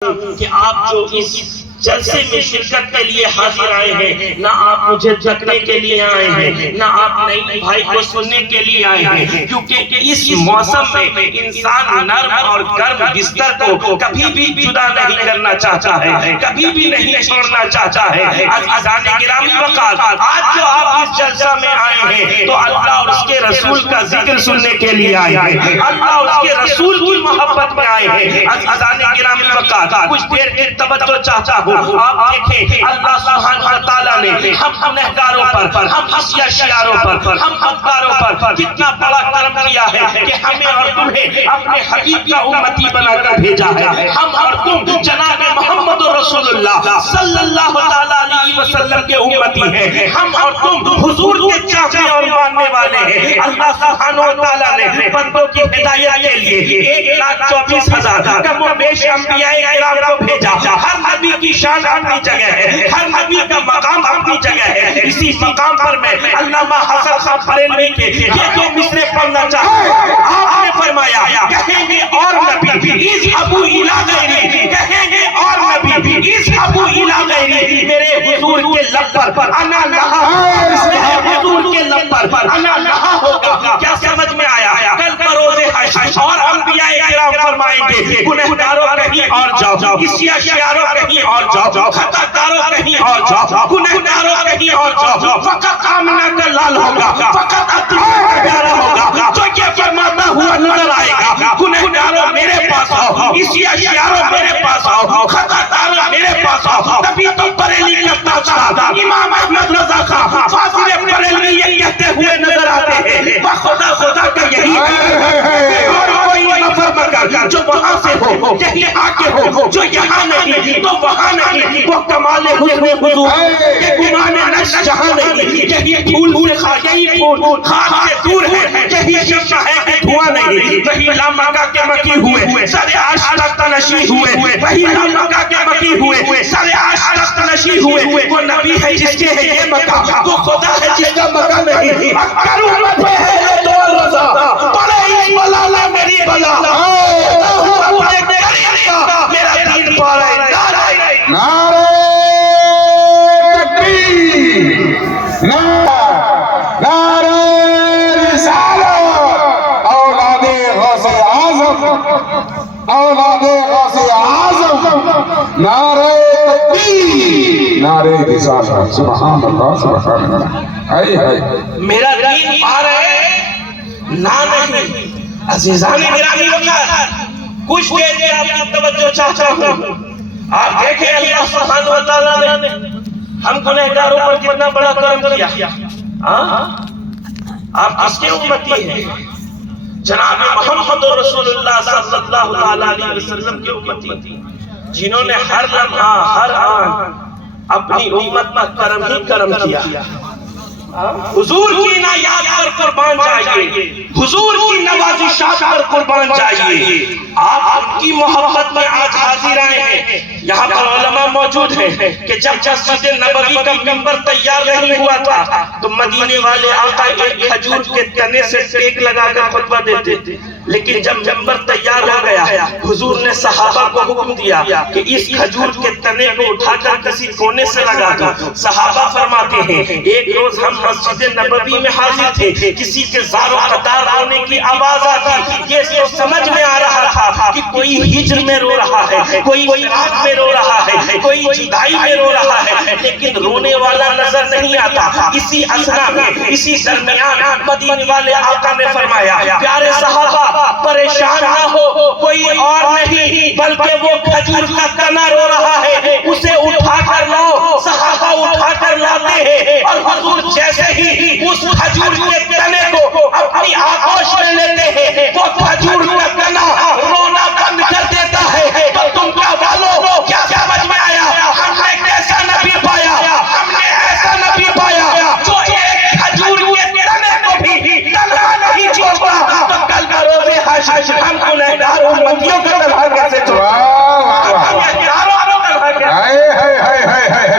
کہ آپ جو اس جلسے میں شرکت کے لیے حاضر آئے ہیں، نہ آپ مجھے تکنے کے لیے آئے ہیں، نہ آپ نئی بھائی کو سننے کے لیے آئے ہیں، کیونکہ اس موسم میں انسان نرم اور گرم بستر کو کبھی بھی جدا نہیں کرنا چاہتا ہے، کبھی بھی نہیں چھوڑنا چاہتا ہے۔ عزیزان گرامی وقار، آج جو آپ اس جلسہ میں آئے ہیں تو اللہ اور اس کے رسول کا ذکر سننے کے لیے آئے ہیں، اللہ اور اس کے رسول کی محبت میں آئے ہیں۔ عزیزان گرامی وقار، کچھ دیر کی توجہ چاہتا ہوں۔ آپ دیکھیں اللہ سبحانہ وتعالیٰ نے ہم گنہگاروں پر، ہم عصیہ شیاروں پر، ہم بدکاروں پر کتنا بڑا کرم کیا ہے کہ ہمیں اور تمہیں اپنے حبیب کا امتی بنا کر بھیجا ہے۔ ہم اور تم جناب محمد رسول اللہ صلی اللہ علیہ وسلم کے امتی ہیں، ہم اور تم حضور کے چاہنے اور ماننے والے ہیں۔ اللہ سبحانہ وتعالیٰ نے بندوں کی ہدایت کے لیے 1,24,000 کم و بیش انبیاء کرام کو بھیجا۔ ہر نبی کی شان اپنی جگہ ہے، ہر نبی کا مقام اپنی جگہ ہے۔ اسی مقام پر میں علامہ حسن خان بریلوی کے یہ دو مصرے پڑھنا چاہتا ہوں۔ آپ نے فرمایا کہیں گے اور نبی اذهبوا الی غیری، کہیں گے اور نبی اذهبوا الی غیری، میرے حضور کے لب پر انا لہا، میرے حضور کے لب پر انا لہا ہوگا۔ کیا سمجھ میں آیا؟ کل بروز حشر اور انبیاء کرام فرمائیں گے گنہگاروں کہیں اور جاؤ، عصیہ شیاروں کہیں اور جاؤ، خطا کاروں کہیں اور جاؤ، گنہگاروں کہیں اور جاؤ، فقط آمنہ کا لال ہوگا، فقط عطیہ کا پیارا ہوگا جو یہ فرماتا ہوا نظر آئے گا۔ گنہگاروں میرے پاس آؤ، عصیہ شیاروں میرے پاس آؤ، خطا کاروں میرے پاس آؤ۔ تبھی تو بریلی کا تاجدار امام احمد رضا خان فاضل بریلوی یہ کہتے ہوئے نظر آتے ہیں خدا خدا کا یہی اور کوئی نفر مگر جو وہاں سے ہو، یہی آگے ہو جو یہاں نہیں تو وہاں نہیں، وہ کمال حسن حضور یہ گمان نش جہاں نہیں، یہی پھول سے یہی پھول خاک سے دور ہے، یہی شمع ہے کہ دھواں نہیں، وہی لامکہ کے مکی ہوئے سر عرش تخت نشین ہوئے، وہی لامکہ کے مکی ہوئے سر عرش تخت نشین ہوئے۔ وہ نبی ہے جس کے ہے یہ مقام، وہ خدا ہے جس کا مقام نہیں۔ اکبر امت میں ہے یہ دو رضا، پڑے اس بلالا میری بلا، میرا دین پارا ہے نعرہ تکبیر، نعرہ رسالت، اولاد غوث اعظم، اولاد غوث اعظم، نعرہ تکبیر، نعرہ رسالت، سبحان اللہ سبحان اللہ۔ ہائے ہائے میرا دین پارا ہے نہ نہیں۔ عزیزان گرامی وقار، کچھ دیر میں آپ کی توجہ چاہتا ہوں۔ آپ دیکھیں اللہ سبحانہ وتعالیٰ نے ہم گنہگاروں پر کتنا بڑا کرم کیا۔ آپ کس کے امتی ہیں؟ جناب محمد رسول اللہ صلی اللہ علیہ وسلم کے امتی، جنہوں نے ہر لمحہ ہر آن اپنی امت پر کرم ہی کرم کیا۔ حضور کی عنایات پر قربان جائیے، حضور کی نوازشات پر قربان جائیے۔ آپ کی محبت میں آج حاضر آئے ہیں۔ یہاں پر علماء موجود ہیں کہ جب مسجد نبوی کا منبر تیار نہیں ہوا تھا تو مدینے والے آقا ایک کھجور کے تنے سے ٹیک لگا کر خطبہ دیتے تھے، لیکن جب منبر تیار ہو گیا حضور نے صحابہ کو حکم دیا کہ اس کھجور کے تنے کو اٹھا کر کسی کونے سے لگا دو۔ صحابہ فرماتے ہیں ایک روز ہم مسجد نبوی میں حاضر تھے، کسی کے زار و قطار ہونے کی آواز آتی، یہ سمجھ میں آ رہا تھا کہ کوئی ہجر میں رو رہا ہے، کوئی فراق میں رو رہا ہے، کوئی جدائی میں رو رہا ہے، لیکن رونے والا نظر نہیں آتا۔ اسی اثنا میں اسی درمیان مدینے والے آقا نے فرمایا پیارے صحابہ پریشان نہ ہو، کوئی اور نہیں بلکہ وہ کھجور کا تنا رو رہا ہے، اسے اٹھا کر لاؤ۔ صحابہ اٹھا کر لاتے ہیں اور حضور جیسے ہی اس کھجور کے تنے کو اپنی آغوش میں لیتے ہیں وہ کھجور کا تنا رونا بند کر دیتا ہے۔ تو تم کا والو کیا سمجھ میں آیا؟ ہم نے کیسا نبی پایا، ہم نے ایسا نبی پایا جو ایک کھجور کے تنے کو بھی تنہا نہیں چھوڑتا۔ تو کل بروز حشر ہم گنہگار امتیوں کا تنہا کیسے چھوڑا؟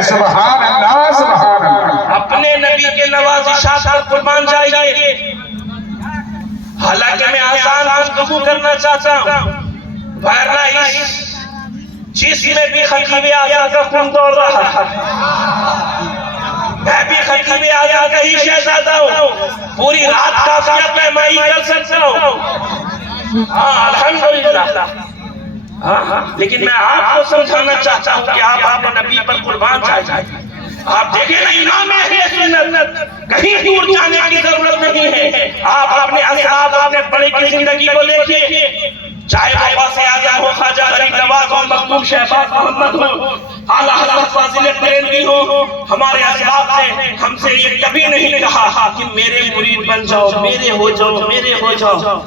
سبحان اللہ سبحان اللہ۔ اپنے نبی کے نوازشات پر قربان جائیے۔ حالانکہ میں آسان گفتگو کرنا چاہتا ہوں، ورنہ اس جس میں بھی خطیب اعظم کا خون دوڑ رہا ہے، میں بھی خطیب اعظم کا ہی شہزادہ ہوں، پوری رات قافیہ پیمائی کر سکتا ہوں، ہاں الحمدللہ۔ لیکن میں آپ کو سمجھانا چاہتا ہوں کہ آپ نبی پر قربان جائیں۔ آپ دیکھیں نا امام اہل سنت، کہیں دور جانے کی ضرورت نہیں ہے، آپ اپنے اصحاب اپنے بڑے کی زندگی کو دیکھیے، چاہے وہ غوث اعظم ہو، خواجہ غریب نواز ہو، مخدوم شہباز محمد ہو، اعلیٰ حضرت فاضل بریلوی ہو، ہمارے اسلاف نے ہم سے یہ کبھی نہیں کہا کہ میرے مرید بن جاؤ، میرے ہو جاؤ، میرے ہو جاؤ۔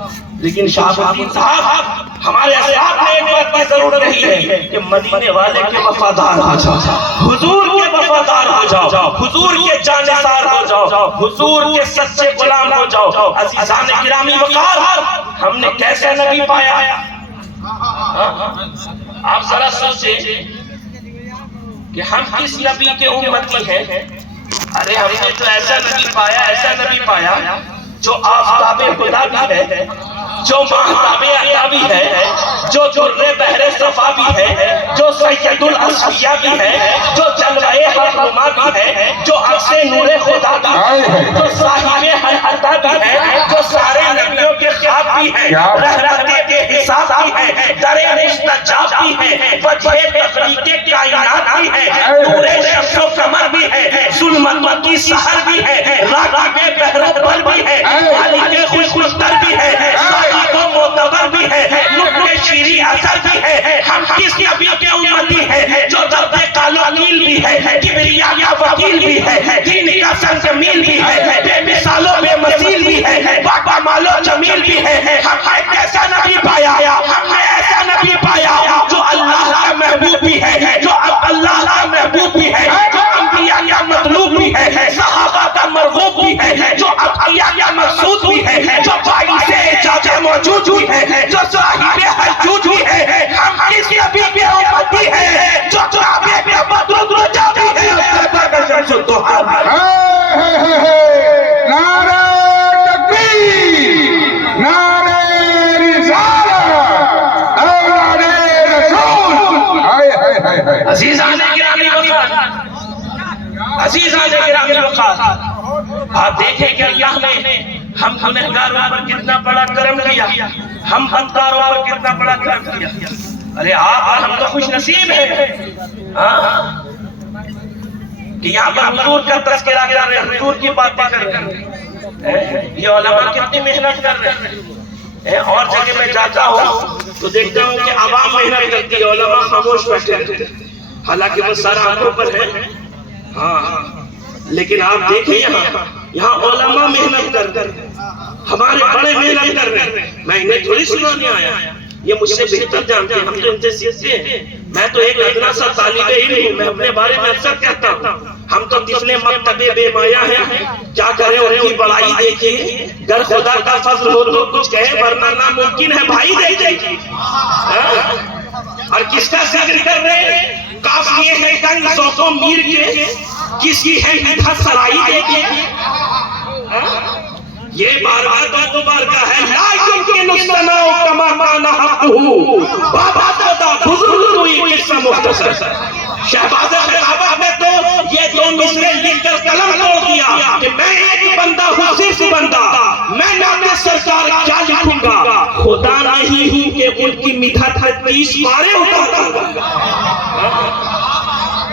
لیکن شاہ الدین صاحب، ہمارے اسلاف نے ایک بات کی ضرورت نہیں ہے کہ مدینے والے کے وفادار ہو جاؤ، حضور کے وفادار ہو جاؤ، حضور کے جانثار ہو جاؤ، حضور کے سچے غلام ہو جاؤ۔ عزیزان گرامی وقار، ہم نے کیسے نبی پایا؟ آپ ذرا سوچیں کہ ہم کس نبی کے امتی ہیں؟ ارے ہم نے تو ایسا نبی پایا، ایسا نبی پایا جو آفتاب خدا بھی ہے، جو ماہتاب عطا بھی ہے، جو در بحر صفا بھی ہے، جو سید الاصفیاء بھی ہے، جو جلوہ حق نما بھی ہے، جو عکس نور خدا بھی ہے، جو صاحب حق عطا بھی ہے، جو سارے نبیوں کے خواب بھی ہے، رحمت بے حساب بھی ہے، در مستجاب بھی ہے، وجہ تخلیق کائنات بھی ہے، نور شمس و قمر بھی ہے، ظلمت کی سحر بھی ہے، راکب بحر بر بھی ہے، مالک خوشخوشتر بھی ہے، صاحب معتبر بھی ہے، نقل شیری اثر بھی ہے۔ ہم کس نبی کے امتی ہیں جو رب قالوکیل بھی ہے، کبریا کا وکیل بھی ہے، دین کا سرزمین بھی ہے، بے مثال و بے مثیل بھی ہے، باقا مال و جمیل بھی ہے۔ ہم نے ایسا نبی پایا، ہم نے ایسا نبی پایا جو اللہ کا محبوب بھی ہے، جو اللہ کا محبوب بھی ہے، جو انبیاء کا مطلوب بھی ہے، صحابہ کا مرغوب بھی ہے، جو اتقیاء کا مقصود بھی ہے، جو باعث اعجاز موجود بھی ہے، جو صاحب حجود بھی ہے۔ ہم کس نبی کے امتی ہیں جو کعبے پہ مدرود رجا بھی ہے، نعرہ تکبیر، نعرہ رسالت، اولاد رسول۔ عزیزان گرامی وقار، عزیزان گرامی وقار، آپ دیکھیں کہ اللہ نے ہم گنہگاروں پر کتنا بڑا کرم کیا، ہم بدکاروں پر کتنا بڑا کرم کیا۔ ارے آپ ہم تو خوش نصیب ہیں کہ یہاں پر حضور کا تذکرہ کر رہے ہیں، حضور کی باتیں کر رہے ہیں، یہ علماء کتنی محنت کر رہے ہیں۔ اور جگہ میں جاتا ہوں تو دیکھتا ہوں کہ عوام محنت کرتی ہے، علماء خاموش بیٹھے رہتے ہیں، حالانکہ وہ سارا آنکھوں پر ہے۔ لیکن آپ دیکھیں یہاں علماء محنت کر، ہمارے بڑے محنت کر رہے ہیں۔ میں انہیں تھوڑی سنانے آیا، یہ مجھ سے بہتر جانتے ہیں، ہم تو ان سے سیکھتے ہیں۔ میں تو ایک ادنا سا طالب علم ہوں، میں اپنے بارے میں اکثر کہتا ہوں ہم تو طفل مکتبے بے مایا ہیں، کیا کریں ان کی بڑائی دیکھیے، گر خدا کا فضل ہو تو کچھ کہیں ورنہ ناممکن ہے بھائی دیکھیے۔ اور کس کا ذکر کر رہے ہیں؟ کافیے ہیں تنگ ذوق میر کے، کس کی ہے مدحت سرائی دیکھیے۔ یہ بار بار کا ہے، لا يمكن السماء كما كان حقه، بابا دادا بزرگ کوئی قصہ مختصر۔ شہباز خلافت نے تو یہ دو مصرے لکھ کر قلم توڑ دیا کہ میں ایک بندہ ہوں، صرف بندہ، میں نام سرکار کیا لکھوں گا، خدا نہیں ہوں کہ ان کی مدحت 30 پارے اتارتا ہوں،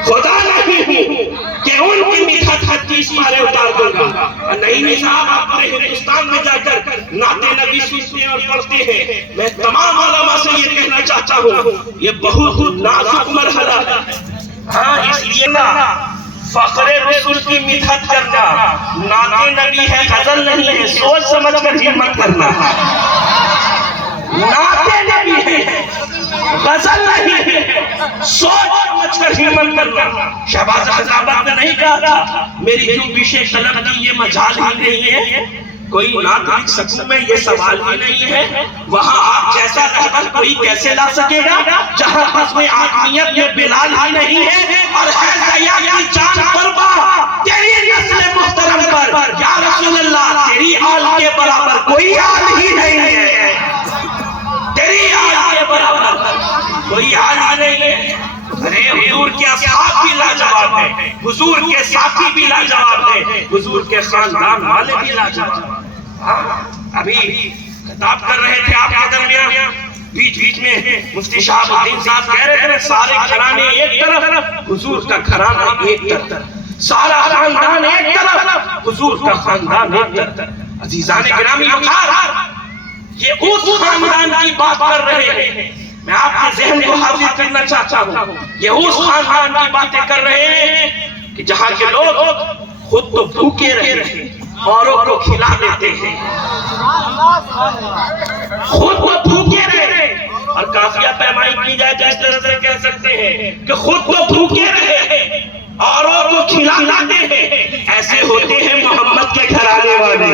خدا نہیں ہوں کہ ان کی مدحت 30 پارے اتار دوں گا۔ نہیں صاحب، آپ پورے ہندوستان میں جا کر نعت نبی سنتے اور پڑھتے ہیں۔ میں تمام علماء سے یہ کہنا چاہتا ہوں یہ بہت نازک مرحلہ ہے۔ اس لیے نا فخر رسول کی مدحت کرنا نعت نبی ہے، غزل نہیں ہے، سوچ سمجھ کر ہمت کرنا۔ نعت نبی ہے، غزل نہیں ہے، سوچ سمجھ کر ہمت کرنا۔ شہباز خلافت نے نہیں کہا تھا میری جو پیشے قلم کی یہ مجال ہی نہیں ہے، کوئی نعت لکھ سکوں میں، یہ سوال ہی نہیں ہے۔ وہاں آپ جیسا رہبر کوئی کیسے لا سکے گا جہاں بس میں آدمیت میں بلال ہی نہیں ہے اور ہے زیا کی جان قربا تیری نسل محترم پر، یا رسول اللہ تیری آل کے برابر کوئی آل ہی نہیں ہے، تیری آل کے برابر کوئی آل ہی نہیں ہے۔ ارے حضور کے اصحاب بھی لاجواب ہیں، حضور کے ساتھی بھی لاجواب ہیں، حضور کے خاندان والے بھی لاجواب ہیں۔ ابھی خطاب کر رہے تھے آپ کے درمیان، بیچ بیچ میں مفتی شہاب الدین صاحب کہہ رہے تھے سارے گھرانے ایک طرف، حضور کا گھرانہ ایک طرف، سارا خاندان ایک طرف، حضور کا خاندان ایک طرف۔ عزیزان گرامی وقار، یہ اس خاندان کی بات کر رہے ہیں، میں آپ کے ذہن کو حاضر کرنا چاہتا ہوں، یہ اس خاندان کی باتیں کر رہے ہیں کہ جہاں کے لوگ خود تو بھوکے رہے ہیں، اوروں کو کھلا دیتے ہیں، خود تو بھوکے رہے، اور کافیہ پیمائی کی جائے تو اس طرح سے کہہ سکتے ہیں کہ خود تو بھوکے رہے اوروں کو کھلا لاتے ہیں، ایسے ہوتے ہیں محمد کے گھرانے والے۔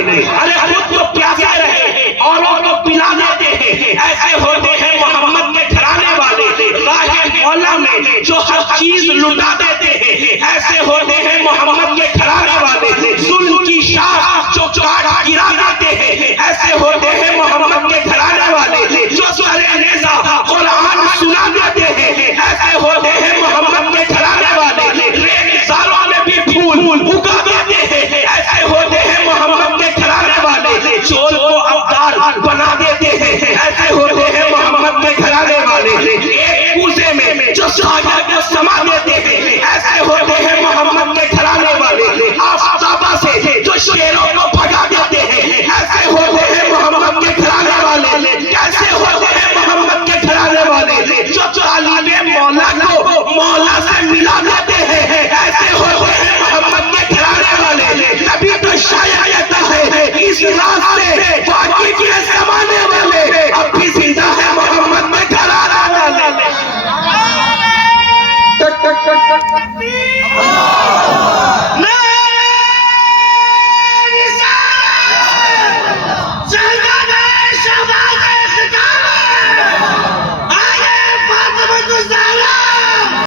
ارے خود تو پیاسے رہے اوروں کو پلا دیتے ہیں، ایسے ہوتے ہیں محمد کے گھرانے والے۔ راہ مولا میں جو ہر چیز لٹا دیتے ہیں، ایسے ہوتے ہیں محمد کے گھرانے والے۔ ظلم کی شاخ جو کاٹ گرا دیتے ہیں، ایسے ہوتے ہیں محمد کے گھرانے والے۔ جو سرے نیزہ قرآن سنا دیتے ہیں، ایسے ہوتے ہیں محمد کے گھرانے والے۔ سالوں میں بھی پھول اگا دیتے ہیں، ایسے ہوتے ہیں محمد کے گھرانے والے۔ چور کو ابدال بنا دیتے ہیں، ایسے ہوتے ہیں محمد کے گھرانے والے۔ ایک کوزے میں جو سایہ کو سما دیتے ہیں، ایسے ہوتے ہیں محمد کے گھرانے والے۔ آفتابہ سے جو شیروں کو بھگا دیتے ہیں، ایسے ہوتے ہیں محمد کے گھرانے والے۔ ایسے ہوتے ہیں محمد کے گھرانے والے جو طالب مولا کو مولا